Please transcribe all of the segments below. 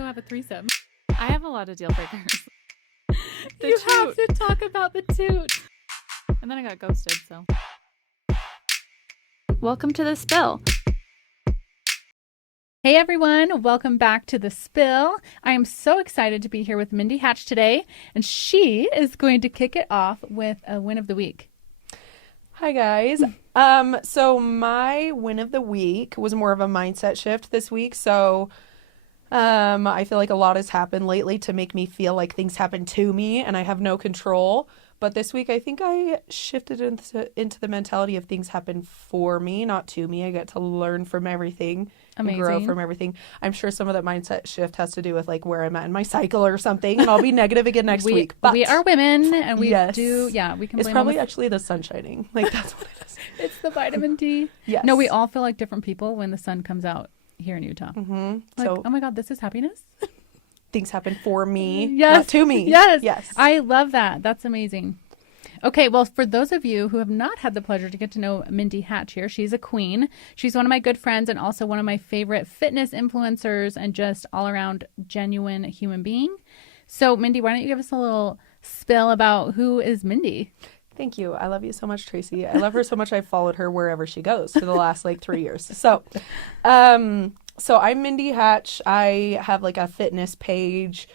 go have a threesome. I have a lot of deal breakers. You have to talk about the toot. And then I got ghosted, so. Welcome to The Spill. Hey everyone, welcome back to The Spill. I am so excited to be here with Mindy Hatch today, and she is going to kick it off with a win of the week. Hi guys. So my win of the week was more of a mindset shift this week. So I feel like a lot has happened lately to make me feel like things happen to me and I have no control. But this week, I think I shifted into the mentality of things happen for me, not to me. I get to learn from everything and grow from everything. I'm sure some of that mindset shift has to do with like where I'm at in my cycle or something, and I'll be negative again next week. But we are women, and we we can. It's probably actually the sun shining. Like that's what it is. It's the vitamin D. Yes. No, we all feel like different people when the sun comes out here in Utah. Mm-hmm. Like, so, oh my God, this is happiness. Things happen for me, yes, not to me. Yes. I love that. That's amazing. Okay, well, for those of you who have not had the pleasure to get to know Mindy Hatch here, she's a queen. She's one of my good friends and also one of my favorite fitness influencers and just all-around genuine human being. So, Mindy, why don't you give us a little spill about who is Mindy? Thank you. I love you so much, Tracy. I love her so much I've followed her wherever she goes for the last 3 years. So I'm Mindy Hatch. I have a fitness page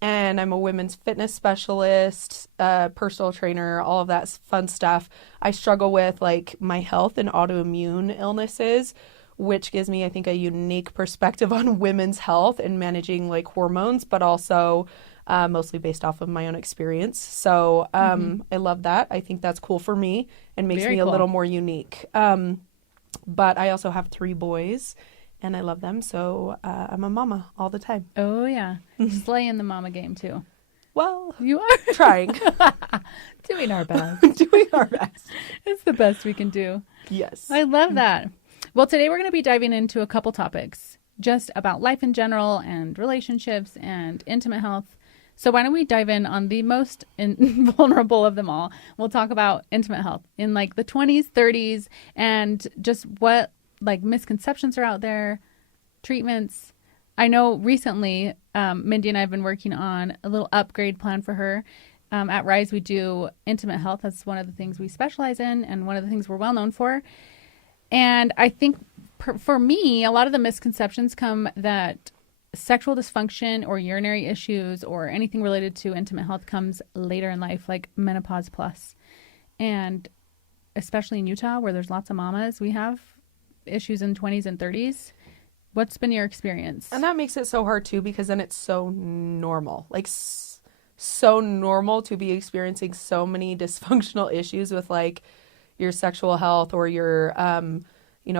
and I'm a women's fitness specialist, personal trainer, all of that fun stuff. I struggle with my health and autoimmune illnesses, which gives me, I think, a unique perspective on women's health and managing hormones, but also mostly based off of my own experience. So I love that. I think that's cool for me and makes me a little more unique. But I also have 3 boys. And I love them, so I'm a mama all the time. Oh, yeah. Slaying the mama game, too. Well, you are. Trying. Doing our best. Doing our best. It's the best we can do. Yes. I love that. Well, today we're going to be diving into a couple topics, just about life in general and relationships and intimate health. So why don't we dive in on the most vulnerable of them all? We'll talk about intimate health in the 20s, 30s, and just what misconceptions are out there, treatments. I know recently, Mindy and I have been working on a little upgrade plan for her. At Rise, we do intimate health. That's one of the things we specialize in and one of the things we're well known for. And I think for me, a lot of the misconceptions come that sexual dysfunction or urinary issues or anything related to intimate health comes later in life, like menopause plus. And especially in Utah, where there's lots of mamas, we have issues in 20s and 30s. What's been your experience? And that makes it so hard too, because then it's so normal, so normal to be experiencing so many dysfunctional issues with your sexual health or your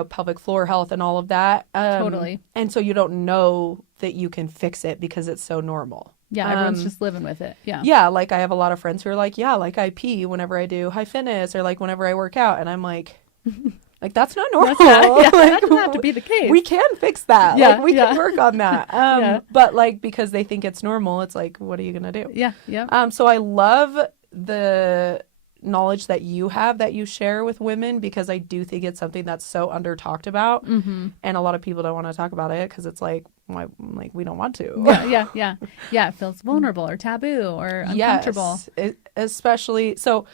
pelvic floor health and all of that. Totally. And so you don't know that you can fix it because it's so normal. Yeah, everyone's just living with it. Yeah. Yeah, I have a lot of friends who are I pee whenever I do high fitness or whenever I work out, and I'm that's not normal. That doesn't have to be the case. We can fix that. Yeah, we can work on that. But because they think it's normal, it's what are you going to do? Yeah, yeah. So I love the knowledge that you have that you share with women, because I do think it's something that's so under talked about. Mm-hmm. And a lot of people don't want to talk about it because it's why, we don't want to. Yeah. It feels vulnerable or taboo or uncomfortable. Yes, especially so.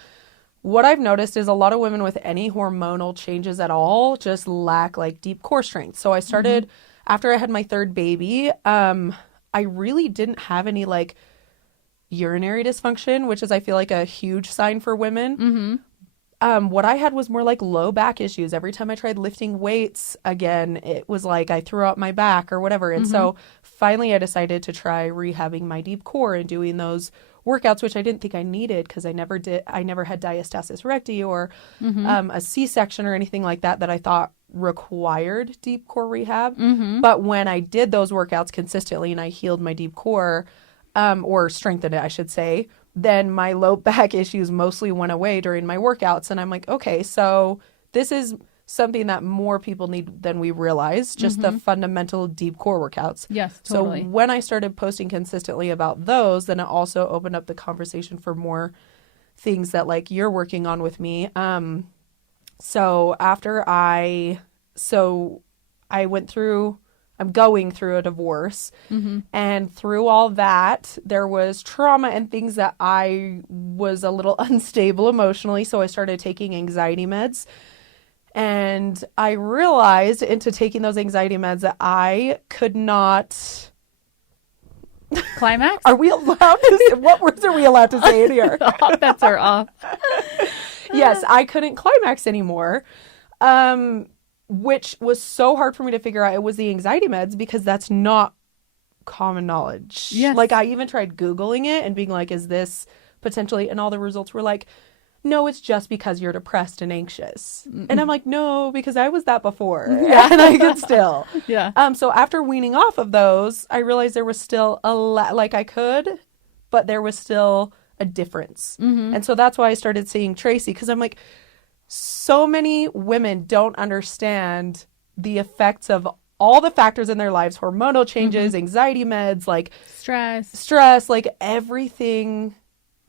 What I've noticed is a lot of women with any hormonal changes at all just lack deep core strength. So I started after I had my 3rd baby. I really didn't have any urinary dysfunction, which is I feel a huge sign for women. Mm-hmm. What I had was more low back issues. Every time I tried lifting weights again, it was I threw out my back or whatever. And so finally I decided to try rehabbing my deep core and doing those workouts, which I didn't think I needed because I never had diastasis recti or a C-section or anything like that I thought required deep core rehab. Mm-hmm. But when I did those workouts consistently and I healed my deep core, or strengthened it, I should say, then my low back issues mostly went away during my workouts. And I'm okay, so this is something that more people need than we realize, just the fundamental deep core workouts. Yes, totally. So when I started posting consistently about those, then it also opened up the conversation for more things that you're working on with me. So after I went through I'm going through a divorce. Mm-hmm. And through all that, there was trauma and things that I was a little unstable emotionally. So I started taking anxiety meds. And I realized into taking those anxiety meds that I could not. Climax? Are we allowed to say, what words are we allowed to say in here? All bets are off. Yes, I couldn't climax anymore. Which was so hard for me to figure out. It was the anxiety meds because that's not common knowledge. Yes. Like I even tried Googling it and being like, is this potentially, and all the results were like, no, it's just because you're depressed and anxious. And I'm like, no, because I was that before. Yeah. And I could still. Yeah. So after weaning off of those, I realized there was still a lot, like I could, but there was still a difference. Mm-hmm. And so that's why I started seeing Tracy, because I'm like, so many women don't understand the effects of all the factors in their lives, hormonal changes, anxiety meds, like stress, like everything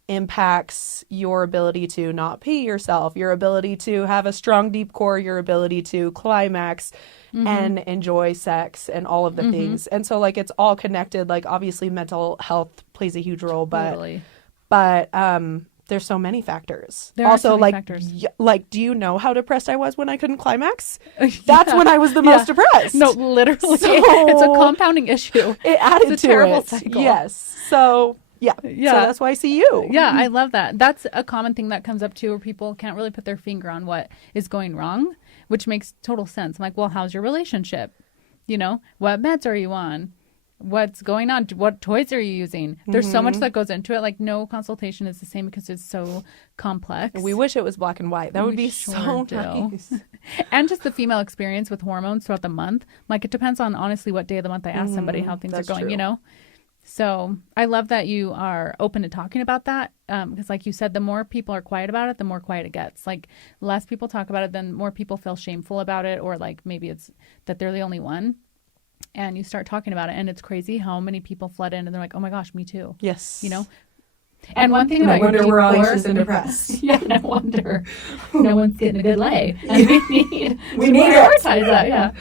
impacts your ability to not pee yourself, your ability to have a strong, deep core, your ability to climax and enjoy sex and all of the things. And so like it's all connected. Like obviously mental health plays a huge role, but there's so many factors. There are so many like factors. like do you know how depressed I was when I couldn't climax? That's when I was the most depressed. No, literally. So, it's a compounding issue. It added it's a to terrible it. cycle. Yes. So yeah. So that's why I see you. Yeah, I love that. That's a common thing that comes up too, where people can't really put their finger on what is going wrong, which makes total sense. I'm like, well, how's your relationship? You know, what meds are you on? What's going on? What toys are you using? There's so much that goes into it. Like no consultation is the same because it's so complex. We wish it was black and white. That would be so nice. And just the female experience with hormones throughout the month. Like it depends on honestly what day of the month I ask somebody how things are going, true. you know? So I love that you are open to talking about that. Because like you said, the more people are quiet about it, the more quiet it gets. Like less people talk about it, then more people feel shameful about it. Or like maybe it's that they're the only one. And you start talking about it, and it's crazy how many people flood in, and they're like, "Oh my gosh, me too." Yes, you know. And one thing about wonder we're all anxious and depressed. Yeah, no wonder no one's getting a good lay. And we need to it. prioritize that. Yeah.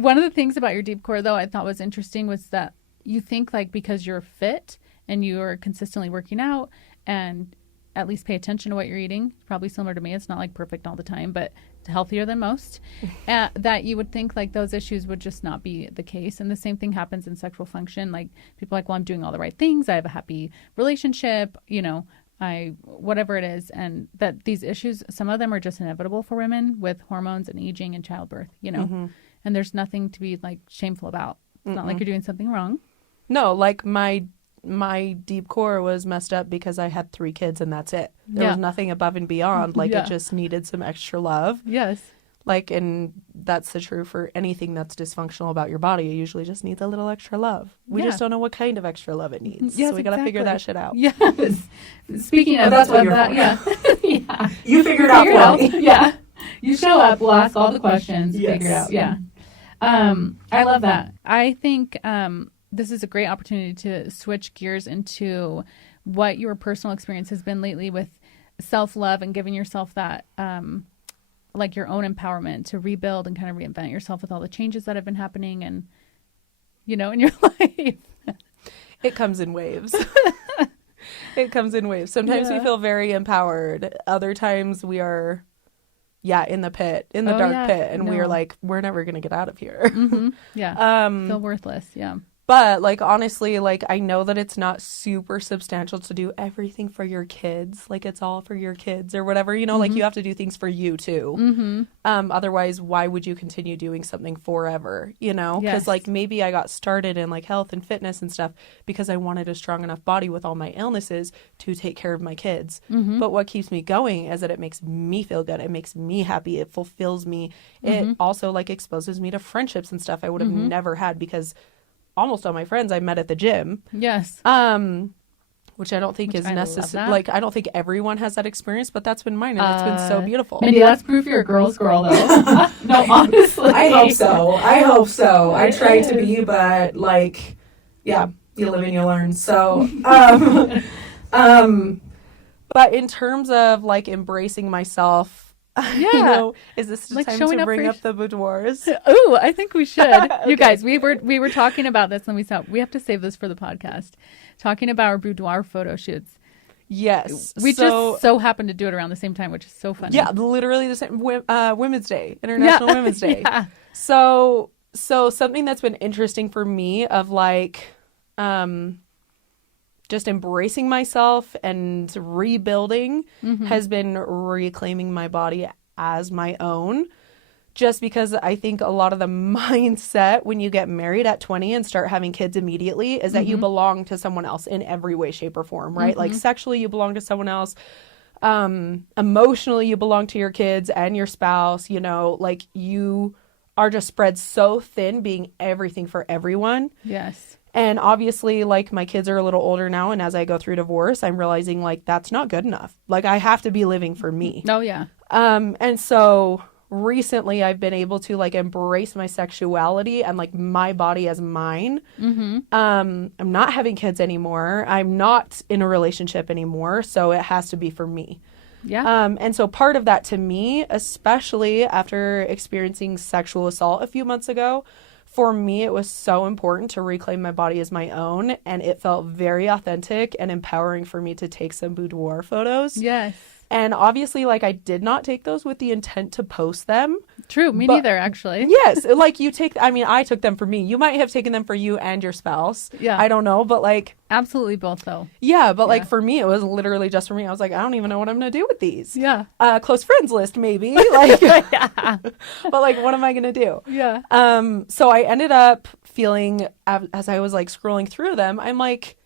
One of the things about your deep core, though, I thought was interesting was that you think like because you're fit and you are consistently working out and at least pay attention to what you're eating, probably similar to me. It's not like perfect all the time, but healthier than most, that you would think like those issues would just not be the case. And the same thing happens in sexual function. Like people are like, well, I'm doing all the right things. I have a happy relationship, you know, whatever it is. And that these issues, some of them are just inevitable for women with hormones and aging and childbirth, you know, and there's nothing to be like shameful about. It's not like you're doing something wrong. No, like my deep core was messed up because I had 3 kids and that's it. There was nothing above and beyond. Like it just needed some extra love. Yes. Like, and that's the true for anything that's dysfunctional about your body. It usually just needs a little extra love. We just don't know what kind of extra love it needs. Yes, so we got to figure that shit out. Yes. Speaking of that's what you're for. Yeah. Yeah. You figured out for me. Yeah. You show up, we'll ask all the questions, Yes. figure it out. Yeah. I love that. I think this is a great opportunity to switch gears into what your personal experience has been lately with self-love and giving yourself that, like your own empowerment to rebuild and kind of reinvent yourself with all the changes that have been happening and, you know, in your life. It comes in waves. It comes in waves. Sometimes we feel very empowered. Other times we are, in the pit, in the dark pit. And we are like, we're never going to get out of here. Yeah. Feel worthless. Yeah. But like, honestly, like I know that it's not super substantial to do everything for your kids. Like it's all for your kids or whatever, you know, like you have to do things for you too. Otherwise, why would you continue doing something forever, you know? Because like maybe I got started in like health and fitness and stuff because I wanted a strong enough body with all my illnesses to take care of my kids. But what keeps me going is that it makes me feel good. It makes me happy. It fulfills me. It also like exposes me to friendships and stuff I would have never had because almost all my friends I met at the gym. Yes. Which I don't think is necessary. Like, I don't think everyone has that experience, but that's been mine, and it's been so beautiful. Mindy, that's proof you're a girl's girl, though. No, honestly. I hope so. I try to be, but, like, yeah, you live and you learn. So, but in terms of, like, embracing myself Yeah. Is this the Like time showing to up bring for up the boudoirs? Oh, I think we should. Okay. You guys, we were talking about this and we thought we have to save this for the podcast. Talking about our boudoir photo shoots. Yes. We just so happened to do it around the same time, which is so funny. Yeah, literally the same. Women's Day, International Women's Day. Yeah. So something that's been interesting for me of like, just embracing myself and rebuilding has been reclaiming my body as my own. Just because I think a lot of the mindset when you get married at 20 and start having kids immediately is that you belong to someone else in every way, shape, or form, right? Like sexually, you belong to someone else. Emotionally, you belong to your kids and your spouse, like you are just spread so thin being everything for everyone. Yes. And obviously, like, my kids are a little older now, and as I go through divorce, I'm realizing, like, that's not good enough. Like, I have to be living for me. Oh, yeah. And so recently I've been able to, like, embrace my sexuality and, like, my body as mine. I'm not having kids anymore. I'm not in a relationship anymore, so it has to be for me. Yeah. And so part of that to me, especially after experiencing sexual assault a few months ago, for me, it was so important to reclaim my body as my own, and it felt very authentic and empowering for me to take some boudoir photos. Yes. And obviously, like, I did not take those with the intent to post them. True. Me neither, actually. Yes. Like, I took them for me. You might have taken them for you and your spouse. Yeah. I don't know, but like. Absolutely both, though. Yeah, but like for me, it was literally just for me. I was like, I don't even know what I'm going to do with these. Yeah. Close friends list, maybe. Like, Yeah. but like, what am I going to do? Yeah. So I ended up feeling, as I was like scrolling through them, I'm like,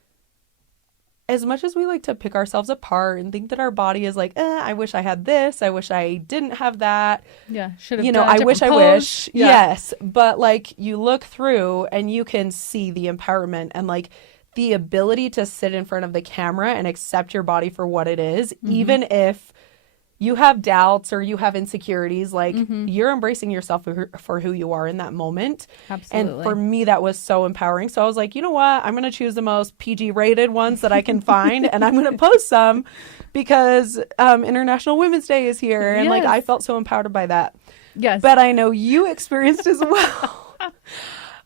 as much as we like to pick ourselves apart and think that our body is like, I wish I had this, I wish I didn't have that. Yeah. Should have done a I different wish, I pose. wish. Yeah. Yes. But like, you look through and you can see the empowerment and like the ability to sit in front of the camera and accept your body for what it is, even if you have doubts or you have insecurities, like you're embracing yourself for who you are in that moment. Absolutely. And for me, that was so empowering. So I was like, you know what? I'm going to choose the most PG rated ones that I can find and I'm going to post some because International Women's Day is here. And like, I felt so empowered by that. Yes. But I know you experienced as well.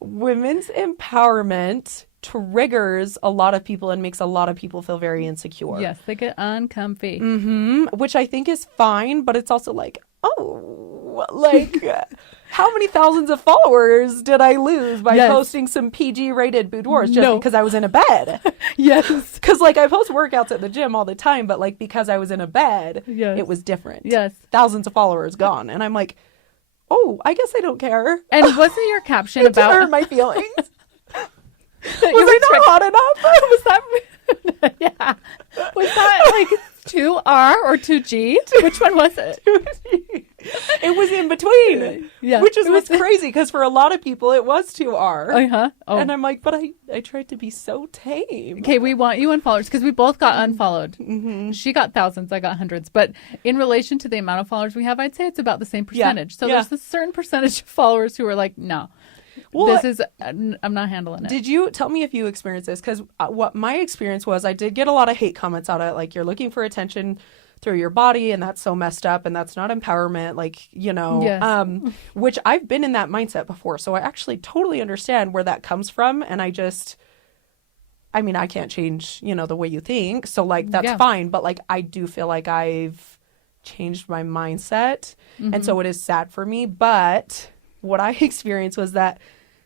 Women's empowerment triggers a lot of people and makes a lot of people feel very insecure. Yes, they get uncomfy. Which I think is fine, but it's also like, oh, like how many thousands of followers did I lose by posting some PG rated boudoirs just because I was in a bed? Yes. Because like I post workouts at the gym all the time, but like because I was in a bed, it was different. Yes. Thousands of followers gone. And I'm like, oh, I guess I don't care. And wasn't your caption It didn't about hurt my feelings. Was I not hot enough? Was that? Yeah. Was that like 2R or 2G? Which one was it? It was in between. Yeah. Which is what's crazy because for a lot of people it was 2R. Uh-huh. Oh. And I'm like, but I tried to be so tame. Okay, we want you unfollowed because we both got unfollowed. She got thousands, I got hundreds. But in relation to the amount of followers we have, I'd say it's about the same percentage. So there's a certain percentage of followers who are like, no. Well, I'm not handling it. Did you tell me if you experienced this? Because what my experience was, I did get a lot of hate comments out of it. Like, you're looking for attention through your body and that's so messed up and that's not empowerment. Like, which I've been in that mindset before. So I actually totally understand where that comes from. And I can't change, the way you think. So like, that's fine. But like, I do feel like I've changed my mindset. And so it is sad for me. But what I experienced was that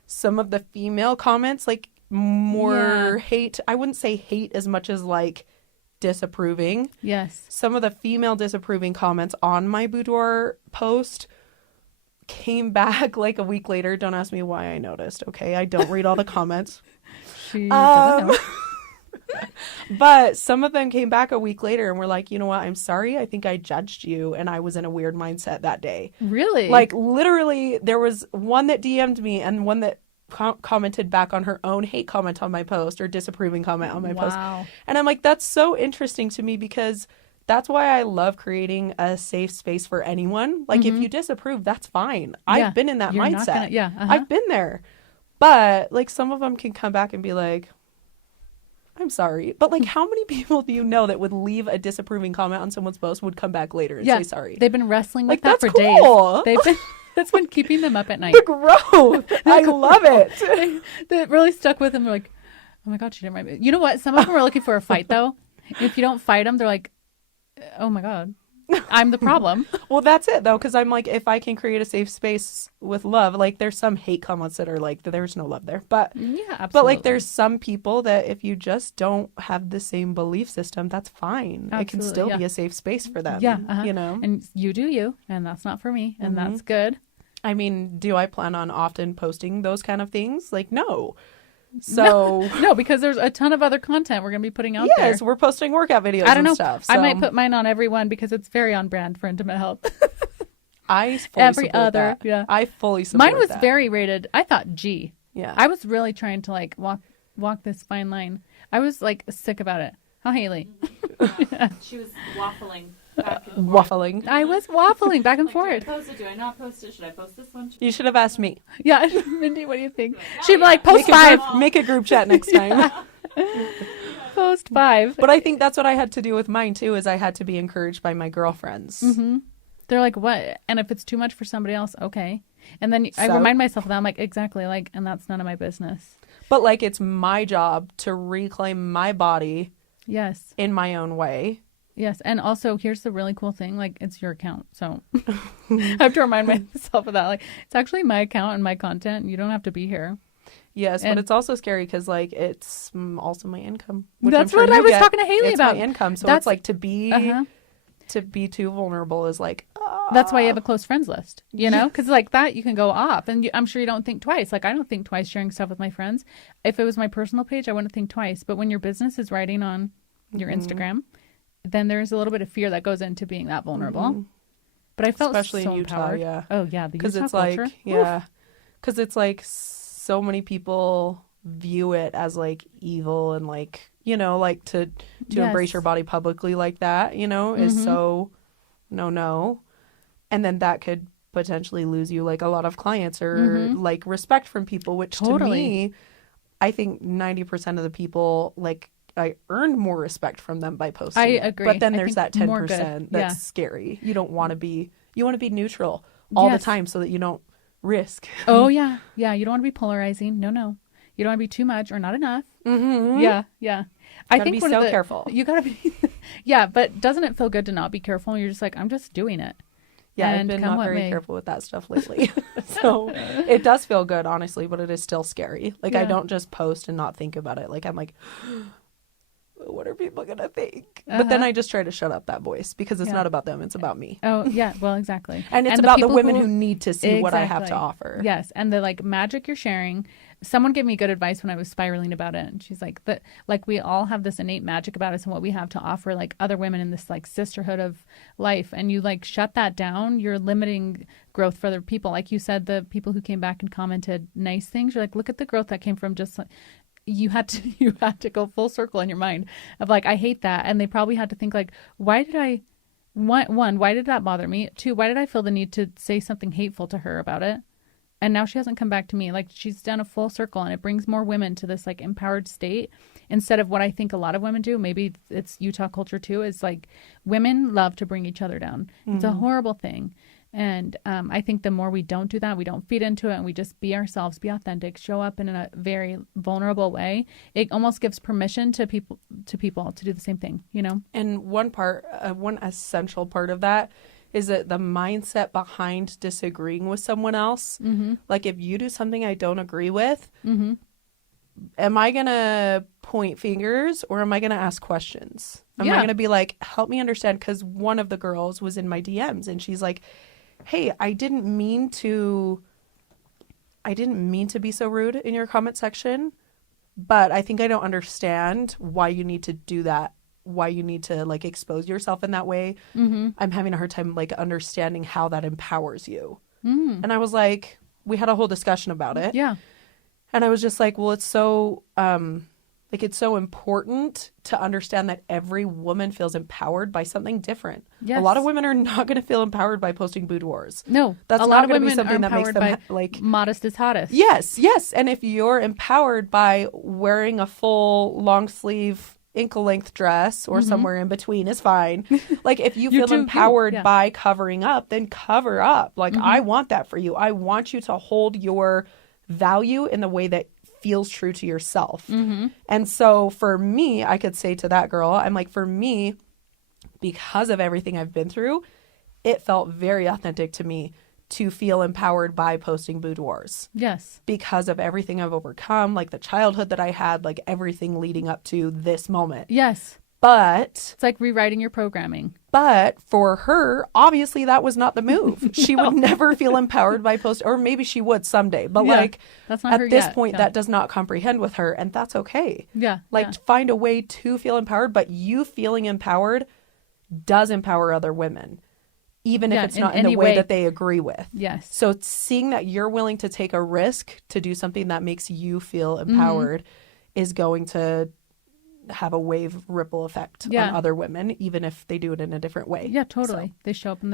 some of the female comments, like more hate, I wouldn't say hate as much as like disapproving. Yes. Some of the female disapproving comments on my boudoir post came back like a week later. Don't ask me why I noticed. Okay. I don't read all the comments. She doesn't know. But some of them came back a week later and were like, you know what? I'm sorry. I think I judged you and I was in a weird mindset that day. Really? Like literally there was one that DM'd me and one that commented back on her own hate comment on my post or disapproving comment on my post. And I'm like, that's so interesting to me because that's why I love creating a safe space for anyone. Like if you disapprove, that's fine. I've been in that mindset. I've been there. But like some of them can come back and be like, I'm sorry, but like, how many people do you know that would leave a disapproving comment on someone's post would come back later and say sorry? They've been wrestling with Like, that that's for cool. days. That's been keeping them up at night. The growth. I love it. That really stuck with them. They're like, oh my God, she didn't write me. You know what? Some of them are looking for a fight though. If you don't fight them, they're like, oh my God, I'm the problem. Well, that's it though, because I'm like, if I can create a safe space with love, like there's some hate comments that are like, there's no love there. But Yeah, absolutely. but like there's some people that if you just don't have the same belief system, that's fine. It can Absolutely, still yeah. be a safe space for them. Yeah, You know? and you do you, and that's not for me, and that's good. I mean, do I plan on often posting those kind of things? Like, no. So No, because there's a ton of other content we're gonna be putting out yes, there. we're posting workout videos I don't and know. stuff. I so might put mine on every one because it's very on brand for intimate health. I fully Every support other, that. yeah. I fully support Mine was that. very rated. I thought G. Yeah. I was really trying to like walk this fine line. I was like sick about it. How Haley? She was waffling back and forth. Waffling. I was waffling back and Like, do I forth. post it? Do I not post it? Should I post this one? You should have asked me. Yeah, Mindy, what do you think? She'd be like, post five, Make a group chat next time. post five. But I think that's what I had to do with mine too, is I had to be encouraged by my girlfriends. Mm-hmm. They're like, what? And if it's too much for somebody else, okay. And then I So? remind myself of that. I'm like, exactly, like, and that's none of my business. But like, it's my job to reclaim my body Yes. in my own way. Yes. And also, here's the really cool thing. Like, it's your account. So I have to remind myself of that. Like, it's actually my account and my content. You don't have to be here. Yes, And- but it's also scary because like it's also my income. Which That's I'm sure what I you was get. talking to Haley It's about. my income, so That's- it's like to be too vulnerable is like. That's why you have a close friends list, you know? Because like that, you can go off. And I'm sure you don't think twice. Like, I don't think twice sharing stuff with my friends. If it was my personal page, I wouldn't think twice. But when your business is writing on your Instagram, then there's a little bit of fear that goes into being that vulnerable. But I felt Especially so in Utah, empowered. yeah. Oh, yeah. The Because Utah it's culture. like, yeah, because it's like so many people view it as like evil and like, you know, like to embrace Yes. your body publicly like that, you know, is so no. And then that could potentially lose you like a lot of clients or like respect from people, which to Totally. me, I think 90% of the people like I earned more respect from them by posting. I it. agree. But then I there's think that more good. 10% that's Yeah. scary. You don't want to be, you want to be neutral all Yes. the time so that you don't risk. Oh, yeah. Yeah. You don't want to be polarizing. No. You don't want to be too much or not enough. Mm-hmm. Yeah. I Gotta think be one so of the, careful. You gotta be. Yeah, but doesn't it feel good to not be careful? You're just like, I'm just doing it. Yeah, And I've been come not what very may. careful with that stuff lately. So it does feel good, honestly, but it is still scary. Like I Yeah. don't just post and not think about it. Like I'm like, what are people gonna think? But then I just try to shut up that voice because it's Yeah. not about them, it's about me. Oh, yeah. Well, exactly. And it's about the people women who need to see what I have to Exactly. offer. Yes, and the like magic you're sharing. Someone gave me good advice when I was spiraling about it, and she's like, "That like we all have this innate magic about us and what we have to offer, like other women in this like sisterhood of life, and you like shut that down, you're limiting growth for other people. Like you said, the people who came back and commented nice things, you're like, look at the growth that came from just like." You had to go full circle in your mind of like, I hate that, and they probably had to think like, why did that bother me? Two, why did I feel the need to say something hateful to her about it? And now she hasn't come back to me. Like she's done a full circle, and it brings more women to this like empowered state instead of what I think a lot of women do. Maybe it's Utah culture too. Is like women love to bring each other down. It's a horrible thing. And I think the more we don't do that, we don't feed into it, and we just be ourselves, be authentic, show up in a very vulnerable way. It almost gives permission to people to do the same thing, you know? And one essential part of that is that the mindset behind disagreeing with someone else. Like if you do something I don't agree with, am I going to point fingers or am I going to ask questions? Am I Yeah. going to be like, help me understand? Because one of the girls was in my DMs and she's like, hey, I didn't mean to be so rude in your comment section, but I think I don't understand why you need to do that, why you need to like expose yourself in that way. I'm having a hard time like understanding how that empowers you. And I was like, we had a whole discussion about it. Yeah. And I was just like, well, it's so Like, it's so important to understand that every woman feels empowered by something different. Yes. A lot of women are not going to feel empowered by posting boudoirs. No, That's a not lot of going to be women something are that makes empowered them by like modest is hottest. yes, yes. And if you're empowered by wearing a full long sleeve ankle length dress or somewhere in between is fine. Like, if you feel empowered by covering up, then cover up. Like, I want that for you. I want you to hold your value in the way that feels true to yourself. And so for me, I could say to that girl, I'm like, for me, because of everything I've been through, it felt very authentic to me to feel empowered by posting boudoirs. Yes. Because of everything I've overcome, like the childhood that I had, like everything leading up to this moment. Yes. But it's like rewriting your programming. But for her, obviously that was not the move. She would never feel empowered by post, or maybe she would someday. But like, that's not at this point, that does not comprehend with her, and that's okay. Yeah. Like, find a way to feel empowered, but you feeling empowered does empower other women, even if it's not in the way that they agree with. Yes. So seeing that you're willing to take a risk to do something that makes you feel empowered is going to have a wave ripple effect on other women, even if they do it in a different way. Yeah, totally. So. They show up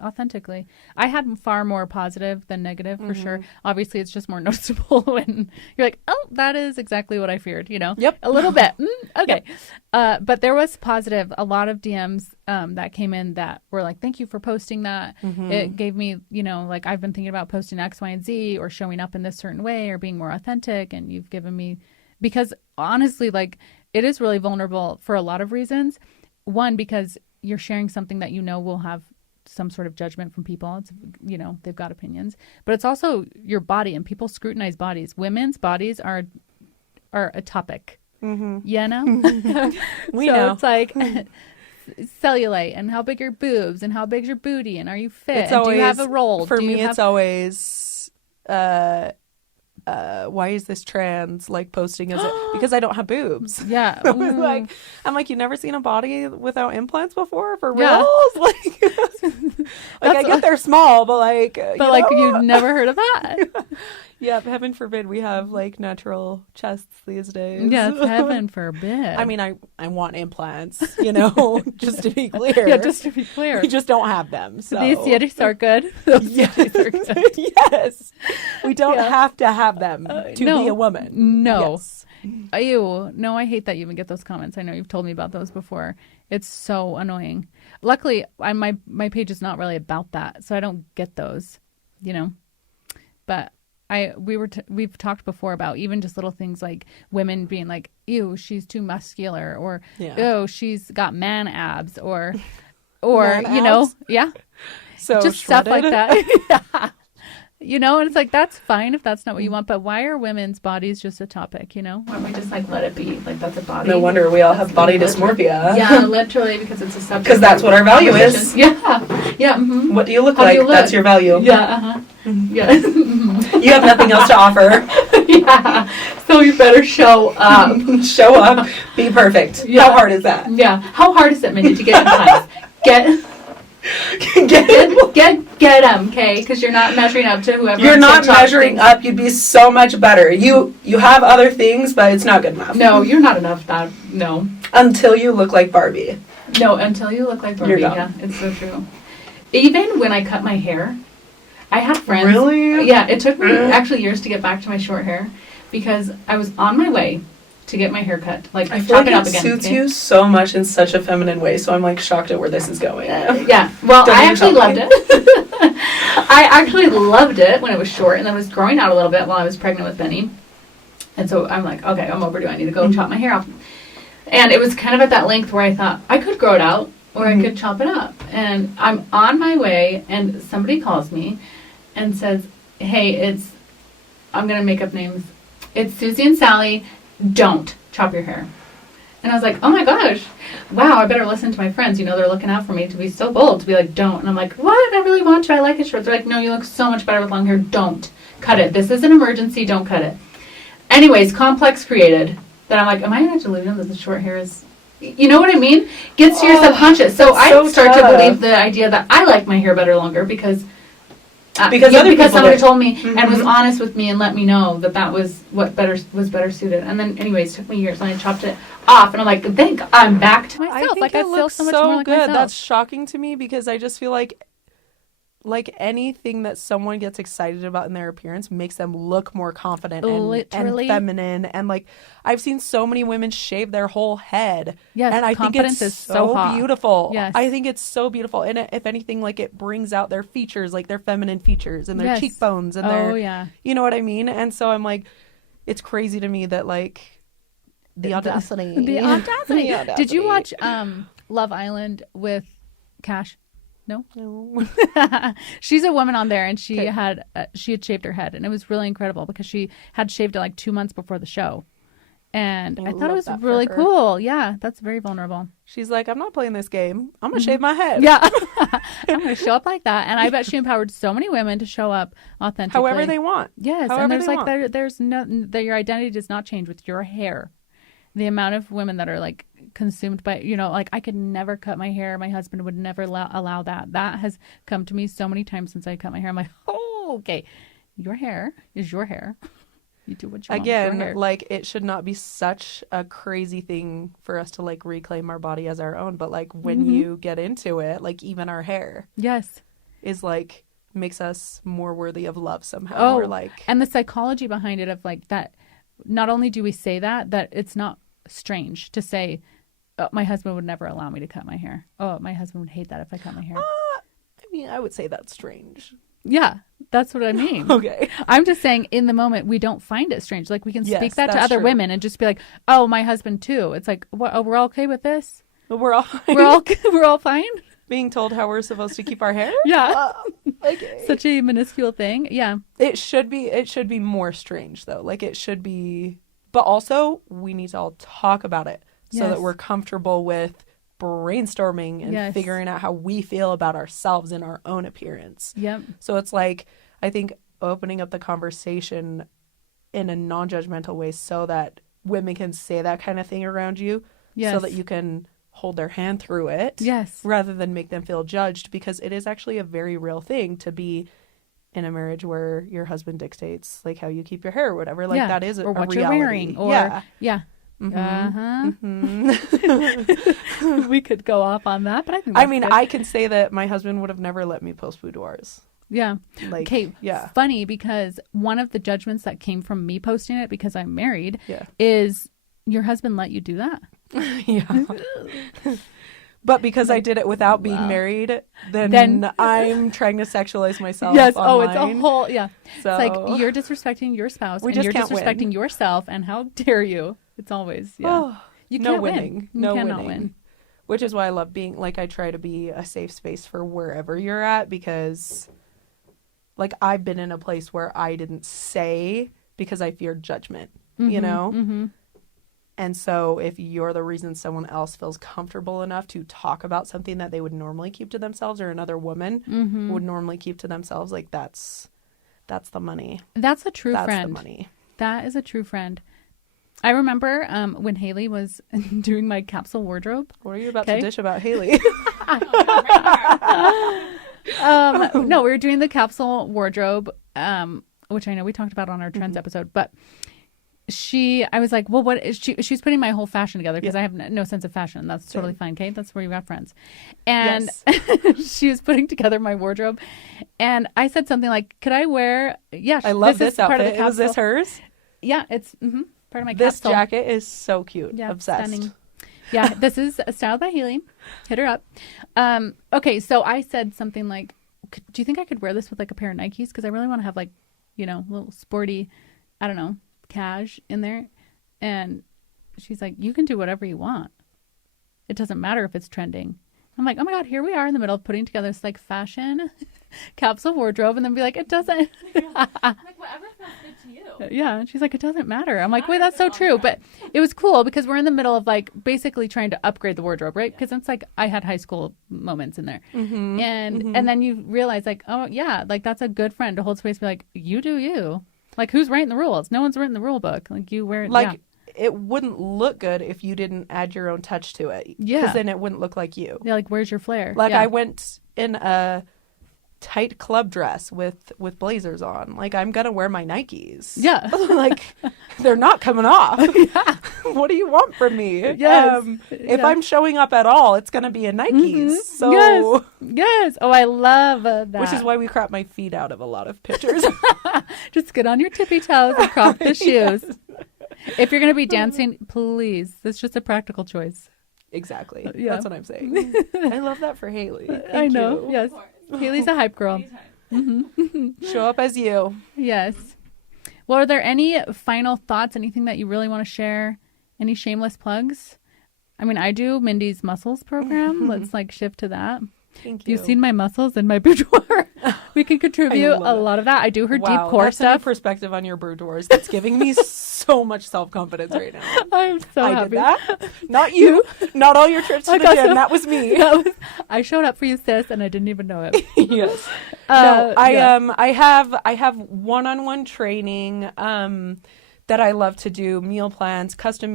authentically. I had far more positive than negative, for sure. Obviously, it's just more noticeable when you're like, oh, that is exactly what I feared, you know? Yep. A little bit. Okay. Yep. But there was positive, a lot of DMs that came in that were like, thank you for posting that. It gave me, you know, like, I've been thinking about posting X, Y, and Z, or showing up in this certain way, or being more authentic, and you've given me, because honestly, like, it is really vulnerable for a lot of reasons. One, because you're sharing something that you know will have some sort of judgment from people. It's, you know, they've got opinions. But it's also your body, and people scrutinize bodies. Women's bodies are a topic. You know? We know. It's like cellulite, and how big are your boobs, and how big's your booty, and are you fit? It's always, do you have a roll? For me, it's always... why is this trans, like, posting as because I don't have boobs. Yeah. I'm like, you never seen a body without implants before, for reals? Like, I get they're small, but like, you've never heard of that. Yeah, heaven forbid we have like natural chests these days. Yes, heaven forbid. I mean, I want implants, you know, just to be clear. Yeah, just to be clear. We just don't have them. So these cities are good. Those cities are good. Yes. We don't have to have them to be a woman. No. Yes. Ew. No, I hate that you even get those comments. I know you've told me about those before. It's so annoying. Luckily, my page is not really about that, so I don't get those, you know. But we've talked before about even just little things like women being like, ew, she's too muscular, or ew, she's got man abs, or man, you know, so just shredded. Stuff like that. You know, and it's like, that's fine if that's not what you want, but why are women's bodies just a topic, you know? Why don't we just like let it be? Like, that's a body. No wonder we all have body dysmorphia. Yeah, literally, because it's a subject. Because that's what our value is. Yeah. Yeah. Mm-hmm. What do you look like? That's your value. Yeah. Yeah. You have nothing else to offer. Yeah. So you better show up. Show up. Be perfect. Yeah. How hard is that? Yeah. How hard is it, Mindy, to get in class? Get them, okay? Because you're not measuring up to whoever. You're not measuring up. You'd be so much better. You have other things, but it's not good enough. No, you're not enough. No. Until you look like Barbie. No, until you look like Barbie. You're dumb. Yeah, it's so true. Even when I cut my hair, I had friends. Really? Yeah, it took me actually years to get back to my short hair, because I was on my way to get my hair cut. Like, I feel chop like it up it again. suits you so much in such a feminine way, so I'm like shocked at where this is going. Yeah. Well, I actually loved it. I actually loved it when it was short, and then it was growing out a little bit while I was pregnant with Benny. And so I'm like, okay, I'm overdue. I need to go chop my hair off. And it was kind of at that length where I thought I could grow it out, or I could chop it up. And I'm on my way, and somebody calls me and says, hey, I'm going to make up names. It's Susie and Sally. Don't chop your hair. And I was like, oh my gosh, wow, I better listen to my friends. You know, they're looking out for me to be so bold, to be like, don't. And I'm like, what? I really want to. I like it short. They're like, no, you look so much better with long hair. Don't cut it. This is an emergency. Don't cut it. Anyways, complex created. Then I'm like, am I in a delusion that the short hair is, you know what I mean? Gets to your subconscious. So I start to believe the idea that I like my hair better longer, because Because other because people somebody did. told me and was honest with me and let me know that was what was better suited. And then, anyways, it took me years and I chopped it off. And I'm like, think I'm back to myself. I think like it I feel looks so much more like good. myself. That's shocking to me because I just feel like anything that someone gets excited about in their appearance makes them look more confident and feminine. And like I've seen so many women shave their whole head. Yes, and I think confidence it's is so hot. beautiful. Yes. I think it's so beautiful. And if anything, like it brings out their features, like their feminine features and their Yes. cheekbones and their, yeah. you know what I mean? And so I'm like, it's crazy to me that like the audacity. The audacity. Did you watch Love Island with Cash? No. She's a woman on there, and she had shaved her head, and it was really incredible because she had shaved it like 2 months before the show, and I thought it was really cool. Yeah, that's very vulnerable. She's like, I'm not playing this game. I'm gonna shave my head. Yeah, I'm gonna show up like that, and I bet she empowered so many women to show up authentically, however they want. Yes, however and there's they like want. there's no your identity does not change with your hair. The amount of women that are like consumed by, like I could never cut my hair. My husband would never allow that. That has come to me so many times since I cut my hair. I'm like, oh, okay. Your hair is your hair. You do what you want. Again, like it should not be such a crazy thing for us to like reclaim our body as our own. But like when you get into it, like even our hair is like makes us more worthy of love somehow. Or like, and the psychology behind it of like that. Not only do we say that it's not strange to say, oh, my husband would never allow me to cut my hair. Oh, my husband would hate that if I cut my hair. I mean, I would say that's strange. Yeah, that's what I mean. Okay. I'm just saying in the moment, we don't find it strange. Like we can speak that to that's other true. women and just be like, oh, my husband too. It's like, what, oh, we're all okay with this? We're all fine. We're all fine? Being told how we're supposed to keep our hair? Yeah. Okay. Such a minuscule thing. Yeah. It should be more strange though. Like it should be, but also we need to all talk about it so that we're comfortable with brainstorming and figuring out how we feel about ourselves and our own appearance. Yep. So it's like, I think opening up the conversation in a non-judgmental way so that women can say that kind of thing around you so that you can hold their hand through it rather than make them feel judged, because it is actually a very real thing to be in a marriage where your husband dictates like how you keep your hair or whatever. Like that is or what reality. you're wearing or we could go off on that, but I think I can say that my husband would have never let me post boudoirs. Yeah. Like, okay. Yeah. Funny, because one of the judgments that came from me posting it because I'm married is your husband let you do that. Yeah. But because I did it without being married, then I'm trying to sexualize myself. Yes. Online. Oh, it's a whole So it's like you're disrespecting your spouse and you're disrespecting yourself, and how dare you? It's always you can't no winning. Win. No you cannot winning. win. Which is why I love being like I try to be a safe space for wherever you're at, because like I've been in a place where I didn't say because I feared judgment, you know? Mm-hmm. And so if you're the reason someone else feels comfortable enough to talk about something that they would normally keep to themselves, or another woman would normally keep to themselves, like that's the money. That's a true friend. That's the money. That is a true friend. I remember when Haley was doing my capsule wardrobe. What are you about to dish about Haley? No, we were doing the capsule wardrobe, which I know we talked about on our trends episode, but I was like, well, what is she's putting my whole fashion together because I have no sense of fashion. That's totally fine, Kate. That's where you got friends. And she was putting together my wardrobe, and I said something like, could I wear, I love this outfit. Was this hers? Yeah, it's part of my This capsule. jacket is so cute. Yeah, obsessed. Stunning. Yeah, this is styled by Haley. Hit her up. Okay, so I said something like, do you think I could wear this with like a pair of Nikes? Because I really want to have like, a little sporty, I don't know, cash in there. And she's like, you can do whatever you want. It doesn't matter if it's trending. I'm like, oh my God, here we are in the middle of putting together this like fashion capsule wardrobe, and then be like, it doesn't. Like whatever feels good to you. Yeah. And she's like, it doesn't matter. I'm like, wait, that's so true. But it was cool because we're in the middle of like basically trying to upgrade the wardrobe, right? Because it's like I had high school moments in there. And then you realize like, oh yeah, like that's a good friend to hold space, be like, you do you. Like, who's writing the rules? No one's written the rule book. Like, you wear it. Like, it wouldn't look good if you didn't add your own touch to it. Yeah. Because then it wouldn't look like you. Yeah, like, where's your flair? Like, I went in a tight club dress with blazers on. Like, I'm gonna wear my Nikes. Yeah. Like, they're not coming off. What do you want from me? Yes. If I'm showing up at all, it's gonna be a Nikes. So Yes. Oh, I love that. which is why we crop my feet out of a lot of pictures. Just get on your tippy toes and crop the shoes. If you're going to be dancing, please. That's just a practical choice. Exactly. Yeah. That's what I'm saying. I love that for Haley. I know. You. Yes. Haley's a hype girl. Show up as you. Yes. Well, are there any final thoughts? Anything that you really want to share? Any shameless plugs? I mean, I do Mindy's muscles program. Let's like shift to that. Thank you. You've seen my muscles in my boudoir. We can contribute a lot of that. I do her deep core that's a stuff. new perspective on your boudoirs. That's giving me so much self-confidence right now. I'm so I happy. did that. Not you. Not all your trips to the gym. That was me. I showed up for you, sis, and I didn't even know it. Yes. No, I have one-on-one training that I love to do, meal plans, custom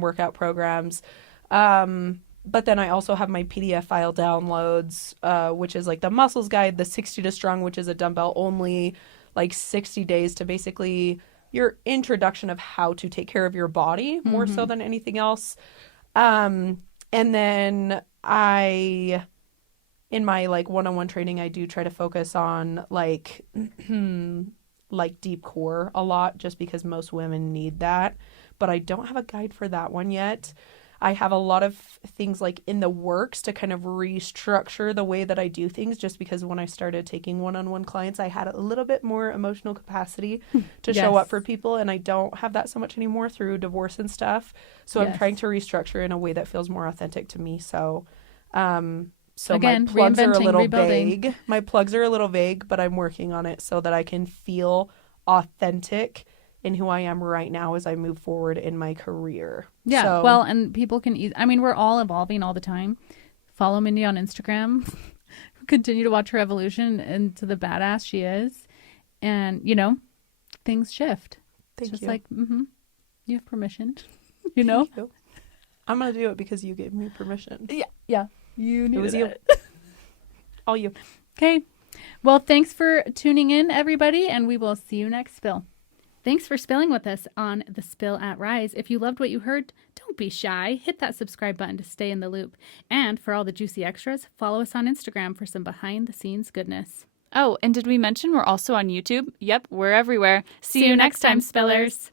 workout programs. But then I also have my PDF file downloads, which is like the muscles guide, the 60 to strong, which is a dumbbell only, like 60 days to basically your introduction of how to take care of your body more so than anything else. And then in my like one-on-one training, I do try to focus on like, like deep core a lot, just because most women need that. But I don't have a guide for that one yet. I have a lot of things like in the works to kind of restructure the way that I do things, just because when I started taking one-on-one clients, I had a little bit more emotional capacity to show up for people. And I don't have that so much anymore through divorce and stuff. So I'm trying to restructure in a way that feels more authentic to me. So, Again, my plugs are a little rebuilding. vague. My plugs are a little vague, but I'm working on it so that I can feel authentic in who I am right now as I move forward in my career. Yeah, so, well, and people can I mean, we're all evolving all the time. Follow Mindy on Instagram. Continue to watch her evolution into the badass she is. And, you know, things shift. Thank it's just you. like, you have permission, you know? Thank you. I'm going to do it because you gave me permission. Yeah. You needed It was you. it. All you. Okay. Well, thanks for tuning in, everybody, and we will see you next spill. Thanks for spilling with us on The Spill at Rise. If you loved what you heard, don't be shy. Hit that subscribe button to stay in the loop. And for all the juicy extras, follow us on Instagram for some behind-the-scenes goodness. Oh, and did we mention we're also on YouTube? Yep, we're everywhere. See you next time, Spillers.